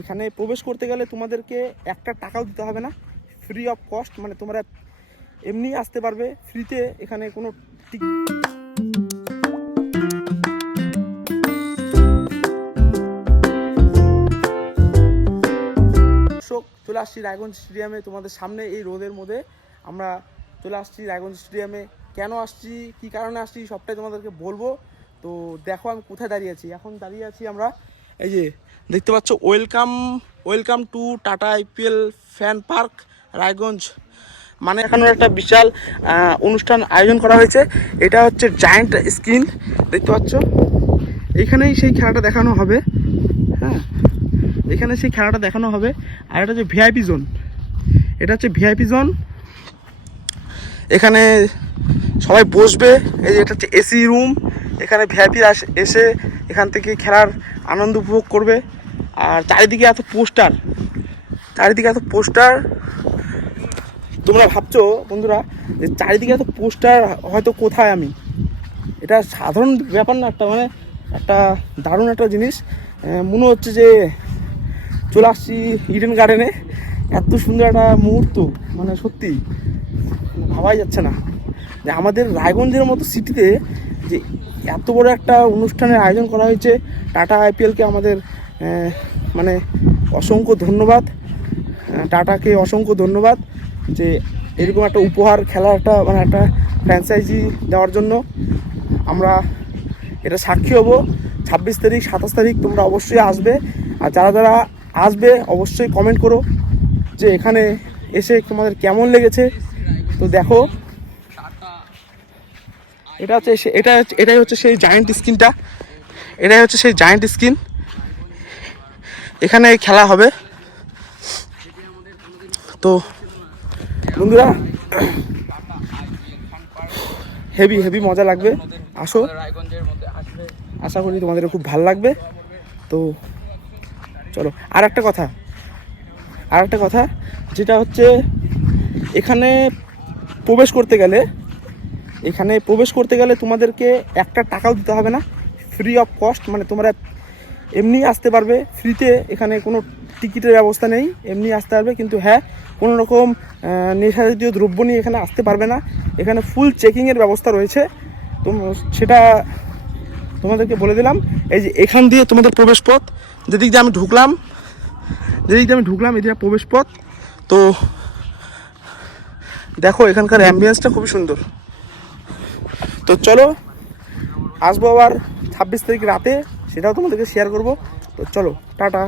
এখানে প্রবেশ করতে গেলে তোমাদেরকে একটা টাকাও দিতে হবে না, ফ্রি অফ কস্ট, মানে তোমরা এমনি আসতে পারবে ফ্রিতে। এখানে কোনো চলে আসছি রায়গঞ্জ স্টেডিয়ামে তোমাদের সামনে। এই রোদের মধ্যে আমরা চলে আসছি রায়গঞ্জ স্টেডিয়ামে। কেন আসছি, কি কারণে আসছি, সবটাই তোমাদেরকে বলবো। তো দেখো আমি কোথায় দাঁড়িয়ে আছি। এখন দাঁড়িয়ে আছি আমরা, এই যে দেখতে পাচ্ছ, welcome to tata IPL fan park Raiganj. মানে এখানে একটা বিশাল অনুষ্ঠান আয়োজন করা হয়েছে। এটা হচ্ছে জায়ান্ট স্ক্রিন, দেখতে পাচ্ছ। এইখানেই সেই খেলাটা দেখানো হবে। হ্যাঁ, এখানে সেই খেলাটা দেখানো হবে। আর এটা হচ্ছে ভিআইপি জোন, এটা হচ্ছে ভিআইপি জোন। এখানে সবাই বসবে। এই যে এটা হচ্ছে এসি রুম। এখানে ভিআইপি এসে এখান থেকে খেলার আনন্দ উপভোগ করবে। আর চারিদিকে এত পোস্টার, তোমরা ভাবছো বন্ধুরা যে চারিদিকে এত পোস্টার হয়তো কোথায় আমি, এটা সাধারণ ব্যাপার না, একটা মানে একটা দারুণ একটা জিনিস। মনে হচ্ছে যে চলে আসছি ইডেন গার্ডেনে। এত সুন্দর একটা মুহূর্ত, মানে সত্যি ভাবাই যাচ্ছে না যে আমাদের রায়গঞ্জের মতো সিটিতে যে এত বড় একটা অনুষ্ঠানের আয়োজন করা হয়েছে। টাটা আইপিএলকে আমাদের মানে অসংখ্য ধন্যবাদ, টাটাকে অসংখ্য ধন্যবাদ যে এরকম একটা উপহার, খেলার একটা মানে একটা ফ্র্যাঞ্চাইজি দেওয়ার জন্য। আমরা এটা সাক্ষী হব। 26 তারিখ 27 তারিখ তোমরা অবশ্যই আসবে। আর যারা যারা আসবে অবশ্যই কমেন্ট করো যে এখানে এসে তোমাদের কেমন লেগেছে। তো দেখো, এটাই হচ্ছে সেই জায়ান্ট স্ক্রিনটা, এটাই হচ্ছে সেই জায়ান্ট স্ক্রিন। এখানে খেলা হবে। তো বন্ধুরা হেভি মজা লাগবে, আসো, আশা করি তোমাদের খুব ভালো লাগবে। তো চলো, আর একটা কথা যেটা হচ্ছে, এখানে প্রবেশ করতে গেলে তোমাদেরকে একটা টাকাও দিতে হবে না, ফ্রি অফ কস্ট, মানে তোমরা এমনি আসতে পারবে ফ্রিতে। এখানে কোনো টিকিটের ব্যবস্থা নেই, এমনি আসতে পারবে। কিন্তু হ্যাঁ, কোনো রকম নেশা জাতীয় দ্রব্য নিয়ে এখানে আসতে পারবে না। এখানে ফুল চেকিংয়ের ব্যবস্থা রয়েছে, তো সেটা তোমাদেরকে বলে দিলাম। এই যে এখান দিয়ে তোমাদের প্রবেশ পথ, যেদিক দিয়ে আমি ঢুকলাম, এদিকে প্রবেশ পথ। তো দেখো এখানকার অ্যাম্বিয়েন্সটা খুবই সুন্দর। তো চলো, আসবো আবার 26 তারিখ রাতে, সেটাও তোমাদেরকে শেয়ার করব। তো চলো, টাটা।